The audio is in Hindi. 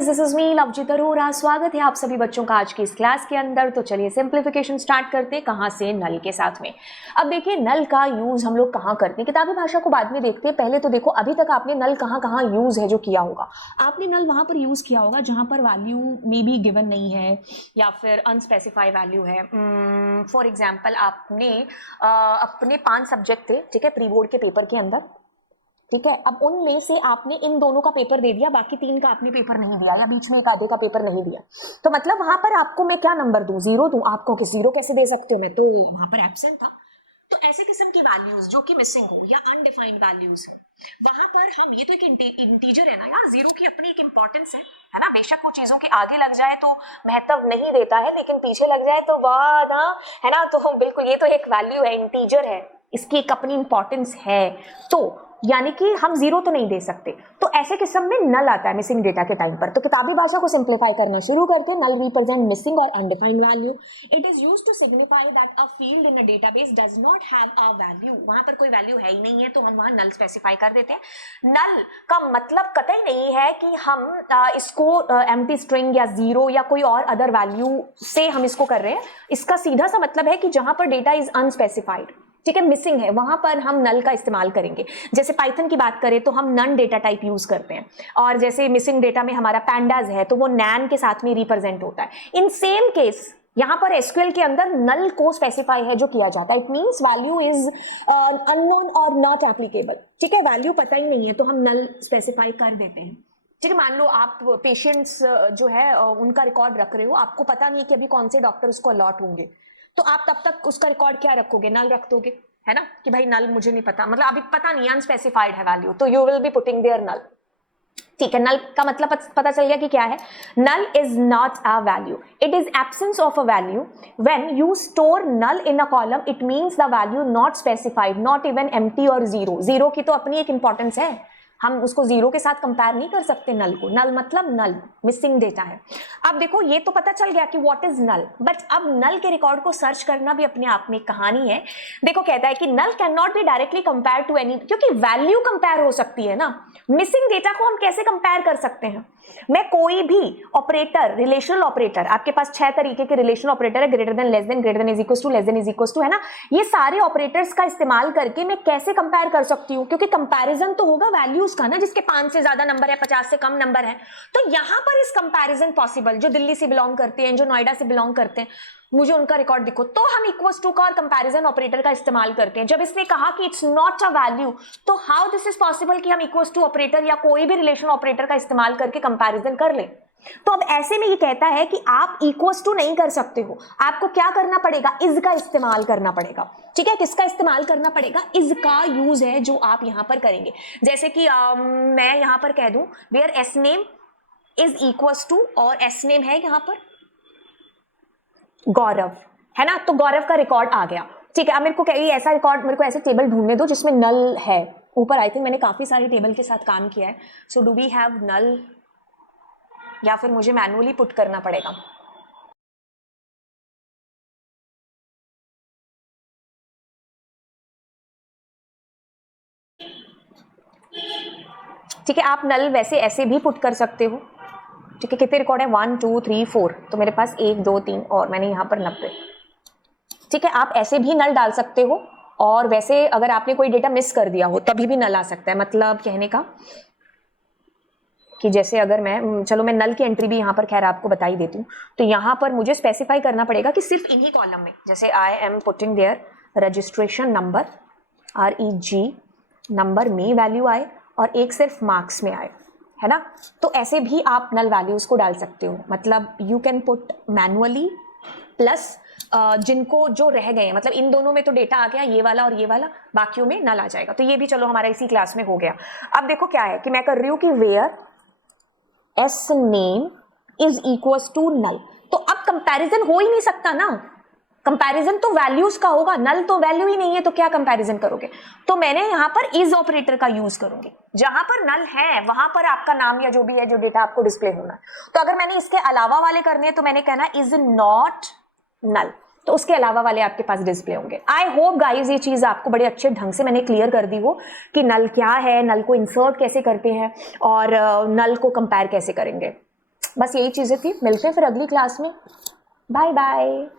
This is me Lovejeet Arora. स्वागत है आप सभी बच्चों का आज की इस क्लास के अंदर। तो चलिए सिंप्लीफिकेशन स्टार्ट करते हैं। कहाँ से? नल के साथ में। अब देखिए नल का यूज हम लोग कहाँ करते हैं, किताबी भाषा को बाद में देखते हैं। पहले तो देखो अभी तक आपने नल कहाँ कहाँ यूज है जो किया होगा। आपने नल वहां पर यूज किया होगा जहां पर वैल्यू मे बी गिवन नहीं है या फिर अनस्पेसिफाई वैल्यू है। फॉर एग्जाम्पल आपने अपने 5 सब्जेक्ट थे, ठीक है, प्री बोर्ड के पेपर के अंदर, ठीक है। अब उनमें से आपने इन दोनों का पेपर दे दिया, बाकी 3 का आपने पेपर नहीं दिया या बीच में एक आधे का पेपर नहीं दिया। तो मतलब वहां पर आपको मैं क्या नंबर दूं? 0 दूं? आपको कि 0 कैसे दे सकते हो? मैं तो वहां पर एब्सेंट था। तो ऐसे किस्म की वैल्यूज जो कि मिसिंग हो या अनडिफाइंड वैल्यूज हो, वहां पर हम, ये तो एक इंटीजर है ना यार, 0 की अपनी एक इंपॉर्टेंस है ना। बेशक वो चीजों के आगे लग जाए तो महत्व नहीं देता है, लेकिन पीछे लग जाए तो वाह ना, है ना। तो बिल्कुल ये तो एक वैल्यू है, इंटीजर है, इसकी एक अपनी इंपॉर्टेंस है। तो यानी कि हम 0 तो नहीं दे सकते। तो ऐसे किस्म में नल आता है मिसिंग डेटा के टाइम पर। तो किताबी भाषा को सिंप्लीफाई करना शुरू करते हैं। नल रिप्रेजेंट मिसिंग और undefined value. It is used to signify that a field in a database does not have a value. वहां पर कोई वैल्यू है ही नहीं है तो हम वहां नल स्पेसिफाई कर देते हैं। नल का मतलब कतई नहीं है कि हम इसको एम्प्टी स्ट्रिंग या 0 या कोई और अदर वैल्यू से हम इसको कर रहे हैं। इसका सीधा सा मतलब है कि जहां पर डेटा इज अनस्पेसिफाइड, ठीक है, मिसिंग है, वहां पर हम नल का इस्तेमाल करेंगे। जैसे पाइथन की बात करें तो हम नन डेटा टाइप यूज करते हैं, और जैसे मिसिंग डेटा में हमारा पैंडाज है तो वो नैन के साथ में रिप्रेजेंट होता है। इन सेम केस यहां पर एसक्यूएल के अंदर नल को स्पेसिफाई है जो किया जाता है। It means value is unknown और नॉट एप्लीकेबल, ठीक है, वैल्यू पता ही नहीं है तो हम नल स्पेसिफाई कर देते हैं। ठीक है, मान लो आप पेशेंट्स जो है उनका रिकॉर्ड रख रहे हो, आपको पता नहीं है कि अभी कौन से डॉक्टर उसको अलॉट होंगे, तो आप तब तक उसका रिकॉर्ड क्या रखोगे? नल रख दोगे, है ना, कि भाई नल मुझे नहीं पता, मतलब अभी पता नहीं, अनस्पेसिफाइड है वैल्यू, तो you will be putting there null. ठीक है, नल का मतलब पता चल गया कि क्या है। Null is not a value, it is absence of a value. When you store null in a column it means the value not specified, not even empty or 0। 0 की तो अपनी एक इंपॉर्टेंस है, हम उसको 0 के साथ कंपेयर नहीं कर सकते नल को। नल मतलब नल, मिसिंग डेटा है। अब देखो ये तो पता चल गया कि व्हाट इज नल, बट अब नल के रिकॉर्ड को सर्च करना भी अपने आप में एक कहानी है। देखो कहता है कि null can not be directly compare to any, क्योंकि वैल्यू कंपेयर हो सकती है ना, मिसिंग डेटा को हम कैसे कंपेयर कर सकते हैं? मैं कोई भी ऑपरेटर, रिलेशनल ऑपरेटर, आपके पास 6 तरीके के रिलेशनल ऑपरेटर है, greater than, less than, greater than is equal to, less than is equal to, है ना। ये सारे ऑपरेटर्स का इस्तेमाल करके मैं कैसे कंपेयर कर सकती हूँ? क्योंकि कंपैरिजन तो होगा वैल्यूज का ना, जिसके 5 से ज्यादा नंबर है, 50 से कम नंबर है, तो यहां पर इस कंपैरिजन पॉसिबल। जो दिल्ली से बिलोंग करते हैं, जो नोएडा से बिलोंग करते हैं, मुझे उनका रिकॉर्ड दिखो, तो हम इक्वल्स टू का और कंपैरिजन ऑपरेटर का इस्तेमाल करते हैं। जब इसने कहा कि इट्स नॉट अ वैल्यू, तो हाउ दिस इज पॉसिबल कि हम इक्वल्स टू ऑपरेटर या कोई भी रिलेशन ऑपरेटर का इस्तेमाल करके कंपैरिजन कर लें? तो अब ऐसे में ये कहता है कि आप इक्वल्स टू नहीं कर सकते हो, आपको क्या करना पड़ेगा? इज का इस्तेमाल करना पड़ेगा। ठीक है, किसका इस्तेमाल करना पड़ेगा? इज का यूज है जो आप यहां पर करेंगे। जैसे कि मैं यहां पर कह दूं where S name is equals to, और एस नेम है यहां पर गौरव, है ना, तो गौरव का रिकॉर्ड आ गया। ठीक है, अब मेरे को कहिए ऐसा रिकॉर्ड, मेरे को ऐसे टेबल ढूंढने दो जिसमें नल है। ऊपर आई थिंक मैंने काफी सारी टेबल के साथ काम किया है। सो डू वी हैव नल, या फिर मुझे मैनुअली पुट करना पड़ेगा? ठीक है, आप नल वैसे ऐसे भी पुट कर सकते हो। ठीक है, कितने रिकॉर्ड है? 1 2 3 4, तो मेरे पास 1 2 3 और मैंने यहाँ पर 90। ठीक है, आप ऐसे भी नल डाल सकते हो, और वैसे अगर आपने कोई डेटा मिस कर दिया हो तभी भी नल आ सकता है। मतलब कहने का कि जैसे अगर मैं, चलो मैं नल की एंट्री भी यहाँ पर खैर आपको बता ही देती हूँ। तो यहाँ पर मुझे स्पेसिफाई करना पड़ेगा कि सिर्फ इन्हीं कॉलम में, जैसे I am putting their registration number, REG number में वैल्यू आए, और एक सिर्फ मार्क्स में आए, है ना। तो ऐसे भी आप नल वैल्यूज को डाल सकते हो। मतलब you can put manually, plus जिनको जो रह गए हैं, मतलब इन दोनों में तो डेटा आ गया, ये वाला और ये वाला, बाकियों में नल आ जाएगा। तो ये भी चलो हमारा इसी क्लास में हो गया। अब देखो क्या है कि मैं कर रही हूँ कि where S name is equals to null, तो अब कंपैरिजन हो ही नहीं सकता ना, कंपैरिजन तो वैल्यूज का होगा, नल तो वैल्यू ही नहीं है, तो क्या कंपैरिजन करोगे? तो मैंने यहां पर इज ऑपरेटर का यूज करूंगी। जहां पर नल है वहां पर आपका नाम या जो भी है, जो डेटा आपको डिस्प्ले होना है। तो अगर मैंने इसके अलावा वाले करने हैं तो मैंने कहना इज नॉट नल, तो उसके अलावा वाले आपके पास डिस्प्ले होंगे। आई होप गाइज ये चीज आपको बड़े अच्छे ढंग से मैंने क्लियर कर दी हो कि नल क्या है, नल को इंसर्ट कैसे करते हैं, और नल को कंपेयर कैसे करेंगे। बस यही चीज़ें थी, मिलते हैं फिर अगली क्लास में। Bye bye.